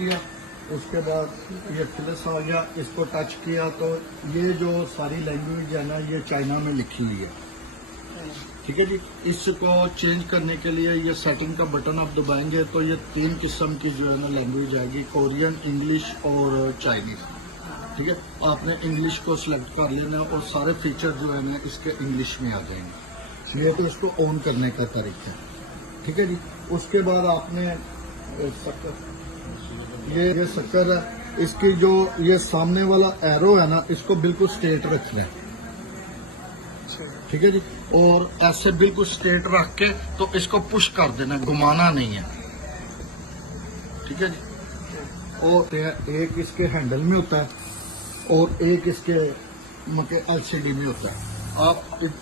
किया, उसके बाद ये प्लस आ गया, इसको टच किया तो ये जो सारी लैंग्वेज है ना ये चाइना में लिखी हुई है। ठीक है जी। इसको चेंज करने के लिए ये सेटिंग का बटन आप दबाएंगे तो ये 3 किस्म की जो है ना लैंग्वेज आएगी, कोरियन, इंग्लिश और चाइनीज। ठीक है, आपने इंग्लिश को सिलेक्ट कर लेना और सारे फीचर जो है ना इसके इंग्लिश में आ जाएंगे। ये तो इसको ऑन करने का तरीका है। ठीक है जी। उसके बाद आपने ये शक्कर है, इसकी जो ये सामने वाला एरो है ना इसको बिल्कुल स्ट्रेट रखना है। ठीक है जी। और ऐसे बिल्कुल स्ट्रेट रख के तो इसको पुश कर देना, घुमाना नहीं है। ठीक है जी। और एक इसके हैंडल में होता है और एक इसके एलसीडी में होता है। आप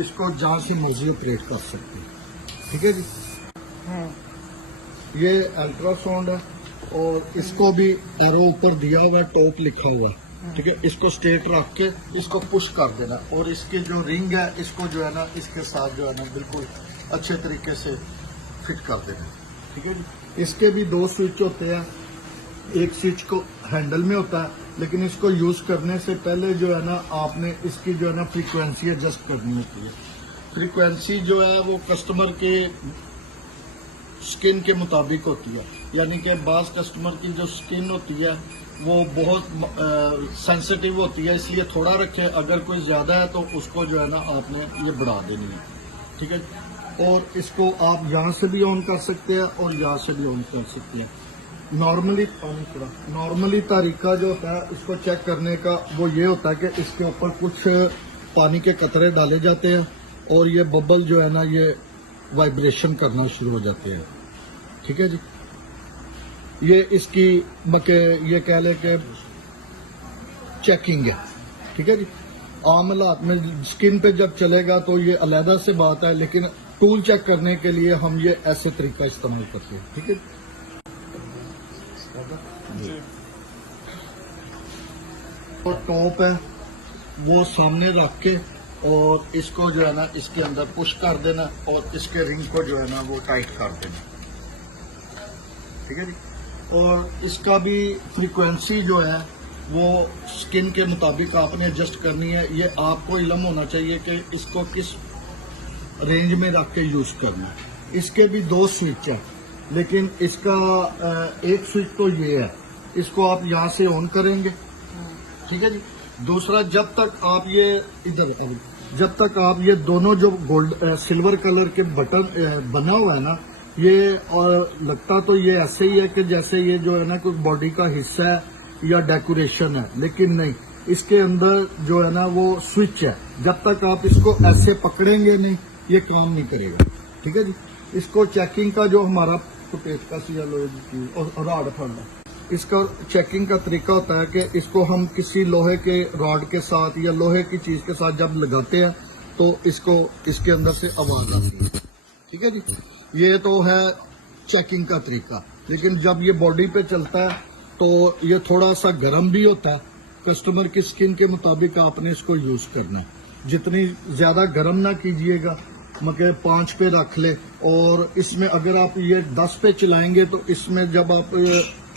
इसको जहां से मर्जी ऑपरेट कर सकते हैं। ठीक है जी। ये अल्ट्रासाउंड है और इसको भी एरो ऊपर दिया हुआ है, टॉप लिखा हुआ। ठीक है, इसको स्ट्रेट रख के इसको पुश कर देना और इसके जो रिंग है इसको जो है ना इसके साथ जो है ना बिल्कुल अच्छे तरीके से फिट कर देना। ठीक है जी। इसके भी 2 स्विच होते हैं, एक स्विच को हैंडल में होता है, लेकिन इसको यूज करने से पहले जो है ना आपने इसकी जो है ना फ्रीक्वेंसी एडजस्ट करनी होती है। फ्रीक्वेंसी जो है वो कस्टमर के स्किन के मुताबिक होती है, यानी कि बास कस्टमर की जो स्किन होती है वो बहुत सेंसिटिव होती है, इसलिए थोड़ा रखें। अगर कोई ज्यादा है तो उसको जो है ना आपने ये बढ़ा देनी है। ठीक है। और इसको आप यहाँ से भी ऑन कर सकते हैं और यहाँ से भी ऑन कर सकते हैं। नॉर्मली तरीका जो होता है इसको चेक करने का वो ये होता है कि इसके ऊपर कुछ पानी के कतरे डाले जाते हैं और ये बबल जो है ना ये वाइब्रेशन करना शुरू हो जाते हैं। ठीक है जी। ये इसकी ये कह ले के चेकिंग है। ठीक है जी। आम हालात में स्किन पे जब चलेगा तो ये अलहदा से बात है, लेकिन टूल चेक करने के लिए हम ये ऐसे तरीका इस्तेमाल करते हैं। ठीक है जी। और टॉप है वो सामने रख के और इसको जो है ना इसके अंदर पुश कर देना और इसके रिंग को जो है ना वो टाइट कर देना। ठीक है जी। और इसका भी फ्रीक्वेंसी जो है वो स्किन के मुताबिक आपने एडजस्ट करनी है। ये आपको इल्म होना चाहिए कि इसको किस रेंज में रख के यूज करना है। इसके भी 2 स्विच है, लेकिन इसका एक स्विच तो ये है, इसको आप यहाँ से ऑन करेंगे। ठीक है जी। दूसरा, जब तक आप ये दोनों जो गोल्ड सिल्वर कलर के बटन बना हुआ है ना, ये और लगता तो ये ऐसे ही है कि जैसे ये जो है ना कोई बॉडी का हिस्सा है या डेकोरेशन है, लेकिन नहीं, इसके अंदर जो है ना वो स्विच है। जब तक आप इसको ऐसे पकड़ेंगे नहीं ये काम नहीं करेगा। ठीक है जी। इसको चेकिंग का जो हमारा पेचकस या लोहे और रॉड फंड, इसका चेकिंग का तरीका होता है कि इसको हम किसी लोहे के रॉड के साथ या लोहे की चीज के साथ जब लगाते हैं तो इसको इसके अंदर से आवाज आती है। ठीक है जी। ये तो है चेकिंग का तरीका, लेकिन जब ये बॉडी पे चलता है तो ये थोड़ा सा गर्म भी होता है। कस्टमर की स्किन के मुताबिक आपने इसको यूज करना है। जितनी ज्यादा गर्म ना कीजिएगा, मगर 5 पे रख ले। और इसमें अगर आप ये 10 पे चलाएंगे तो इसमें जब आप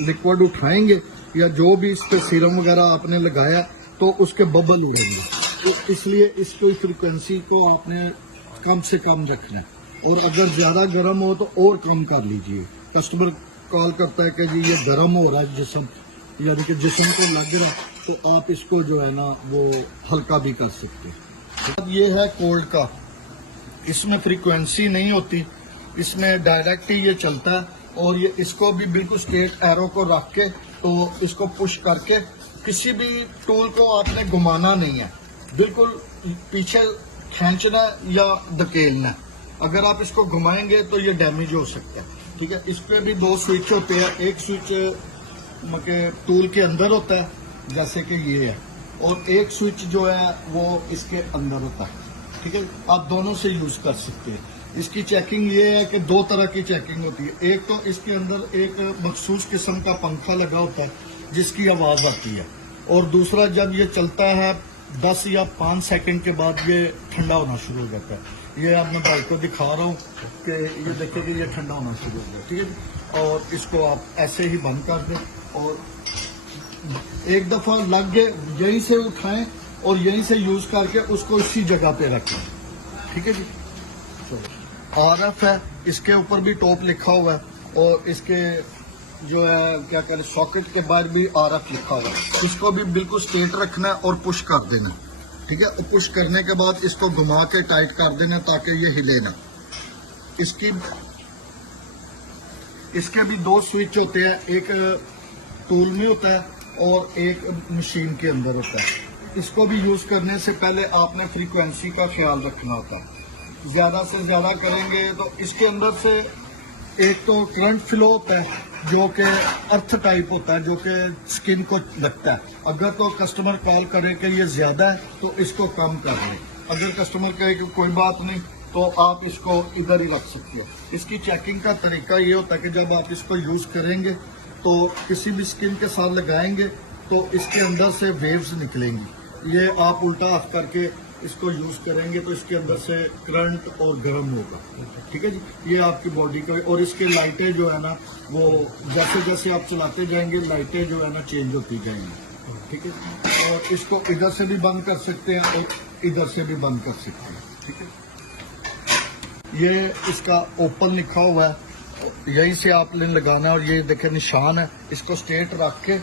लिक्विड उठाएंगे या जो भी इस पे सीरम वगैरह आपने लगाया तो उसके बबल उड़ेंगे। तो इसलिए इसकी फ्रीक्वेंसी को आपने कम से कम रखना है। और अगर ज्यादा गर्म हो तो और कम कर लीजिए। कस्टमर कॉल करता है कि जी ये गर्म हो रहा है जिस्म, यानी कि जिस्म को लग रहा, तो आप इसको जो है ना वो हल्का भी कर सकते हैं। ये है कोल्ड का, इसमें फ्रीक्वेंसी नहीं होती, इसमें डायरेक्ट ही ये चलता है। और ये इसको भी बिल्कुल स्ट्रेट एरो को रख के तो इसको पुश करके किसी भी टूल को आपने घुमाना नहीं है, बिल्कुल पीछे खींचना या धकेलना। अगर आप इसको घुमाएंगे तो ये डैमेज हो सकता है। ठीक है। इस पे भी 2 स्विच होते हैं, एक स्विच टूल के अंदर होता है जैसे कि ये है, और एक स्विच जो है वो इसके अंदर होता है। ठीक है। आप दोनों से यूज कर सकते हैं। इसकी चेकिंग ये है कि 2 तरह की चेकिंग होती है। एक तो इसके अंदर एक मखसूस किस्म का पंखा लगा होता है जिसकी आवाज आती है, और दूसरा जब ये चलता है 10 या 5 सेकंड के बाद ये ठंडा होना शुरू हो जाता है। ये अब मैं भाई को दिखा रहा हूँ कि ये देखिए कि ये ठंडा होना शुरू हो गया। ठीक है। और इसको आप ऐसे ही बंद कर दें और एक दफा लग गए, यहीं से उठाएं और यहीं से यूज करके उसको इसी जगह पे रखें। ठीक है जी। RF है, इसके ऊपर भी टॉप लिखा हुआ है और इसके जो है क्या करें सॉकेट के बाहर भी RF लिखा हुआ है। इसको भी बिल्कुल स्ट्रेट रखना है और पुश कर देना। ठीक है, और पुश करने के बाद इसको घुमा के टाइट कर देना ताकि ये हिले ना। इसके भी दो स्विच होते हैं, एक टूल में होता है और एक मशीन के अंदर होता है। इसको भी यूज करने से पहले आपने फ्रीक्वेंसी का ख्याल रखना होता है। ज्यादा से ज्यादा करेंगे तो इसके अंदर से एक तो करंट फ्लो होता है जो कि अर्थ टाइप होता है, जो कि स्किन को लगता है। अगर तो कस्टमर कॉल करे कि ये ज्यादा है तो इसको कम कर लें। अगर कस्टमर कहे कि कोई बात नहीं तो आप इसको इधर ही रख सकते हो। इसकी चेकिंग का तरीका ये होता है कि जब आप इसको यूज करेंगे तो किसी भी स्किन के साथ लगाएंगे तो इसके अंदर से वेव्स निकलेंगी। ये आप उल्टा हाथ करके इसको यूज करेंगे तो इसके अंदर से करंट और गर्म होगा। ठीक है जी, ये आपकी बॉडी का। और इसके लाइटें जो है ना वो जैसे जैसे आप चलाते जाएंगे लाइटें जो है ना चेंज होती जाएंगी। ठीक है, और इसको इधर से भी बंद कर सकते हैं और इधर से भी बंद कर सकते हैं। ठीक है, ये इसका ओपन लिखा हुआ है, यहीं से आपने लगाना है। और ये देखे निशान है, इसको स्ट्रेट रख के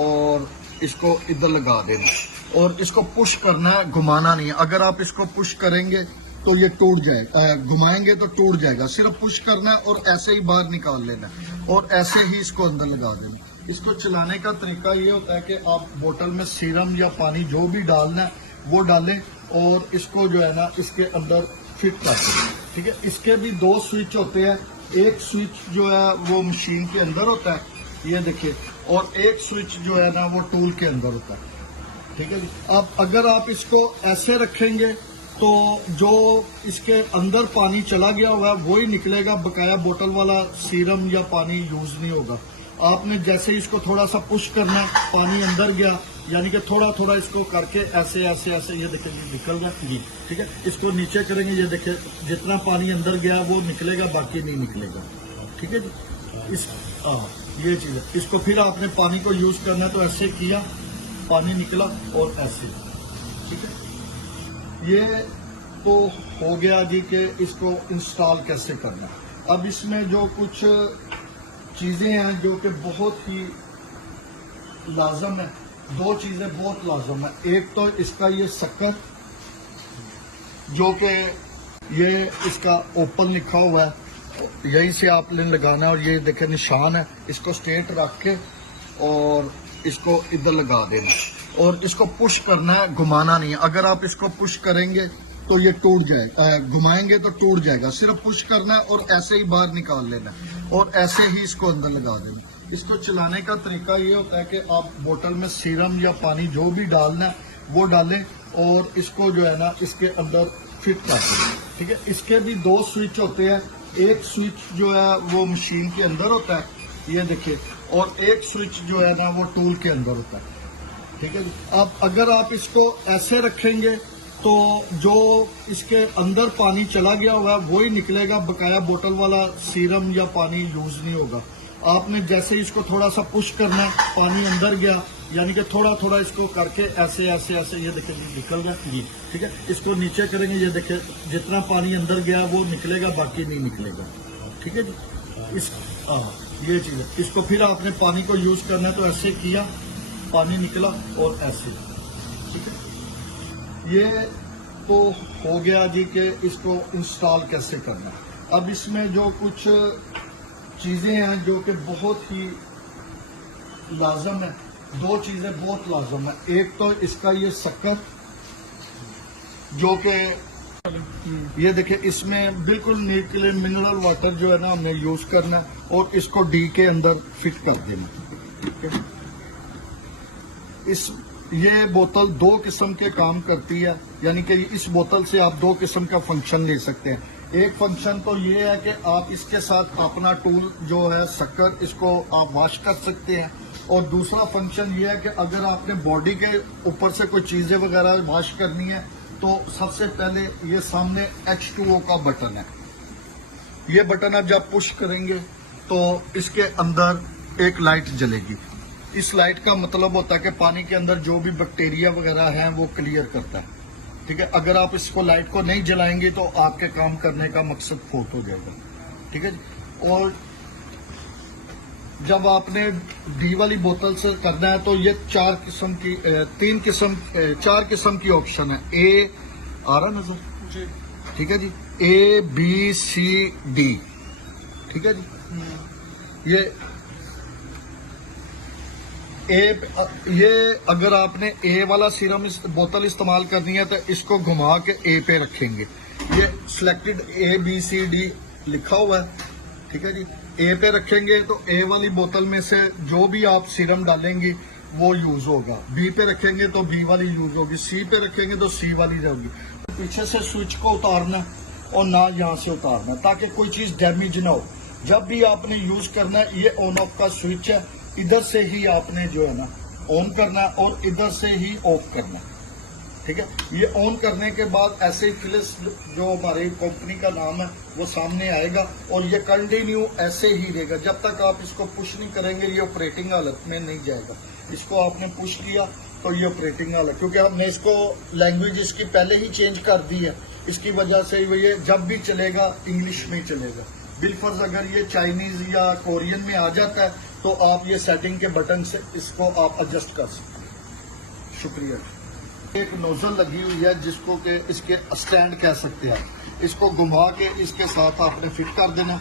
और इसको इधर लगा देना और इसको पुश करना है, घुमाना नहीं है। अगर आप इसको पुश करेंगे तो ये टूट जाएगा, घुमाएंगे तो टूट जाएगा। सिर्फ पुश करना है और ऐसे ही बाहर निकाल लेना और ऐसे ही इसको अंदर लगा देना। इसको चलाने का तरीका ये होता है कि आप बोतल में सीरम या पानी जो भी डालना है वो डालें और इसको जो है ना इसके अंदर फिट कर दें। ठीक है, इसके भी दो स्विच होते हैं। एक स्विच जो है वो मशीन के अंदर होता है, ये देखिए, और एक स्विच जो है ना वो टूल के अंदर होता है। ठीक है जी। अब अगर आप इसको ऐसे रखेंगे तो जो इसके अंदर पानी चला गया हुआ है वो ही निकलेगा, बकाया बोतल वाला सीरम या पानी यूज नहीं होगा। आपने जैसे ही इसको थोड़ा सा पुश करना है, पानी अंदर गया, यानी कि थोड़ा थोड़ा इसको करके ऐसे ऐसे ऐसे, ये देखिए निकल रहा है। ठीक है, इसको नीचे करेंगे, ये देखिए जितना पानी अंदर गया वो निकलेगा, बाकी नहीं निकलेगा। ठीक है जी, ये चीज है। इसको फिर आपने पानी को यूज करना है तो ऐसे किया, पानी निकला और ऐसे। ठीक है, ये तो हो गया जी कि इसको इंस्टॉल कैसे करना। अब इसमें जो कुछ चीजें हैं जो कि बहुत ही लाजम है, दो चीजें बहुत लाजम है। एक तो इसका ये शक्कर जो कि ये इसका ओपन लिखा हुआ है, यहीं से आपने लगाना है। और ये देखे निशान है, इसको स्ट्रेट रख के और इसको इधर लगा देना और इसको पुश करना है, घुमाना नहीं है। अगर आप इसको पुश करेंगे तो ये टूट जाएगा, घुमाएंगे तो टूट जाएगा। सिर्फ पुश करना है और ऐसे ही बाहर निकाल लेना और ऐसे ही इसको अंदर लगा देना। इसको चलाने का तरीका ये होता है कि आप बोतल में सीरम या पानी जो भी डालना है वो डालें और इसको जो है ना इसके अंदर फिट कर दें। ठीक है, इसके भी दो स्विच होते हैं। एक स्विच जो है वो मशीन के अंदर होता है, ये देखिए, और एक स्विच जो है ना वो टूल के अंदर होता है। ठीक है, अब अगर आप इसको ऐसे रखेंगे तो जो इसके अंदर पानी चला गया हुआ है वो ही निकलेगा, बकाया बोतल वाला सीरम या पानी यूज नहीं होगा। आपने जैसे ही इसको थोड़ा सा पुश करना है, पानी अंदर गया, यानी कि थोड़ा थोड़ा इसको करके ऐसे ऐसे ऐसे, ये देखिए निकल रहा है। ठीक है, इसको नीचे करेंगे, ये देखिए जितना पानी अंदर गया वो निकलेगा, बाकी नहीं निकलेगा। ठीक है जी, ये चीज है। इसको फिर आपने पानी को यूज करना है तो ऐसे किया, पानी निकला और ऐसे। ठीक है, ये तो हो गया जी कि इसको इंस्टॉल कैसे करना। अब इसमें जो कुछ चीजें हैं जो कि बहुत ही लाजम है, दो चीजें बहुत लाजम है। एक तो इसका ये शक्कर जो कि ये देखिए, इसमें बिल्कुल निकले मिनरल वाटर जो है ना हमने यूज करना और इसको डी के अंदर फिट कर देना। ठीक है, ये बोतल दो किस्म के काम करती है, यानी कि इस बोतल से आप दो किस्म का फंक्शन ले सकते हैं। एक फंक्शन तो ये है कि आप इसके साथ अपना टूल जो है शक्कर, इसको आप वॉश कर सकते हैं। और दूसरा फंक्शन ये है कि अगर आपने बॉडी के ऊपर से कोई चीजें वगैरह वॉश करनी है तो सबसे पहले ये सामने H2O का बटन है, ये बटन आप जब पुश करेंगे तो इसके अंदर एक लाइट जलेगी। इस लाइट का मतलब होता है कि पानी के अंदर जो भी बैक्टीरिया वगैरह हैं वो क्लियर करता है। ठीक है, अगर आप इसको लाइट को नहीं जलाएंगे तो आपके काम करने का मकसद फोत हो जाएगा। ठीक है जी। और जब आपने डी वाली बोतल से करना है तो ये चार किस्म की ऑप्शन है। ए आ रहा नजर जी? ठीक है जी, ए बी सी डी। ठीक है जी। ये अगर आपने ए वाला सीरम बोतल इस्तेमाल करनी है तो इसको घुमा के ए पे रखेंगे। ये selected A B C D लिखा हुआ है। ठीक है जी। ए पे रखेंगे तो ए वाली बोतल में से जो भी आप सीरम डालेंगे वो यूज होगा। बी पे रखेंगे तो बी वाली यूज होगी। सी पे रखेंगे तो सी वाली जाएगी। पीछे से स्विच को उतारना और ना यहाँ से उतारना, ताकि कोई चीज डैमेज ना हो। जब भी आपने यूज करना है, ये ऑन ऑफ का स्विच है, इधर से ही आपने जो है ना ऑन करना है और इधर से ही ऑफ करना है। ठीक है, ये ऑन करने के बाद ऐसे ही फिलिप्स जो हमारी कंपनी का नाम है वो सामने आएगा और ये कंटिन्यू ऐसे ही रहेगा जब तक आप इसको पुश नहीं करेंगे। ये ऑपरेटिंग हालत में नहीं जाएगा। इसको आपने पुश किया तो ये ऑपरेटिंग हालत, क्योंकि हमने इसको लैंग्वेज इसकी पहले ही चेंज कर दी है, इसकी वजह से ये जब भी चलेगा इंग्लिश में चलेगा। बिलफर्ज अगर ये चाइनीज या कोरियन में आ जाता है तो आप ये सेटिंग के बटन से इसको आप एडजस्ट कर सकते हैं। शुक्रिया। एक नोजल लगी हुई है जिसको के इसके स्टैंड कह सकते हैं। इसको घुमा के इसके साथ आपने फिट कर देना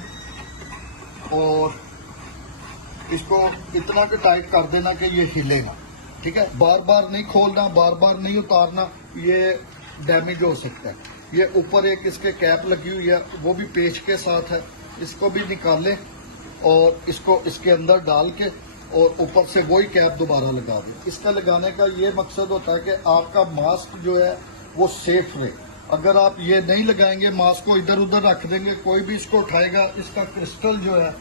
और इसको इतना के टाइट कर देना कि ये हिलेगा। ठीक है, बार बार नहीं खोलना, बार बार नहीं उतारना, ये डैमेज हो सकता है। ये ऊपर एक इसके कैप लगी हुई है, वो भी पेच के साथ है। इसको भी निकालें और इसको इसके अंदर डाल के और ऊपर से वही कैप दोबारा लगा दें। इसका लगाने का ये मकसद होता है कि आपका मास्क जो है वो सेफ रहे। अगर आप ये नहीं लगाएंगे, मास्क को इधर उधर रख देंगे, कोई भी इसको उठाएगा, इसका क्रिस्टल जो है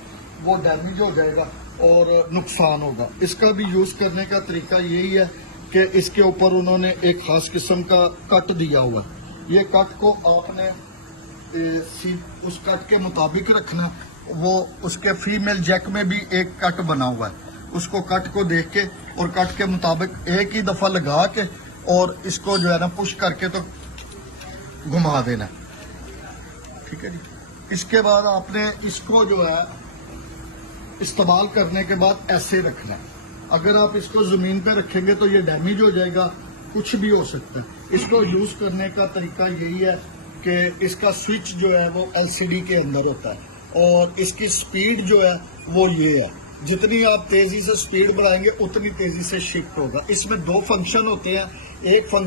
वो डैमेज हो जाएगा और नुकसान होगा। इसका भी यूज करने का तरीका यही है कि इसके ऊपर उन्होंने एक खास किस्म का कट दिया हुआ है। ये कट को आपने उस कट के मुताबिक रखना। वो उसके फीमेल जैक में भी एक कट बना हुआ है, उसको कट को देख के और कट के मुताबिक एक ही दफा लगा के और इसको जो है ना पुश करके तो घुमा देना। ठीक है जी। इसके बाद आपने इसको जो है इस्तेमाल करने के बाद ऐसे रखना है। अगर आप इसको जमीन पे रखेंगे तो ये डैमेज हो जाएगा, कुछ भी हो सकता है। इसको यूज करने का तरीका यही है कि इसका स्विच जो है वो एलसीडी के अंदर होता है और इसकी स्पीड जो है वो ये है। जितनी आप तेजी से स्पीड बढ़ाएंगे उतनी तेजी से शिफ्ट होगा। इसमें दो फंक्शन होते हैं। एक फंक्शन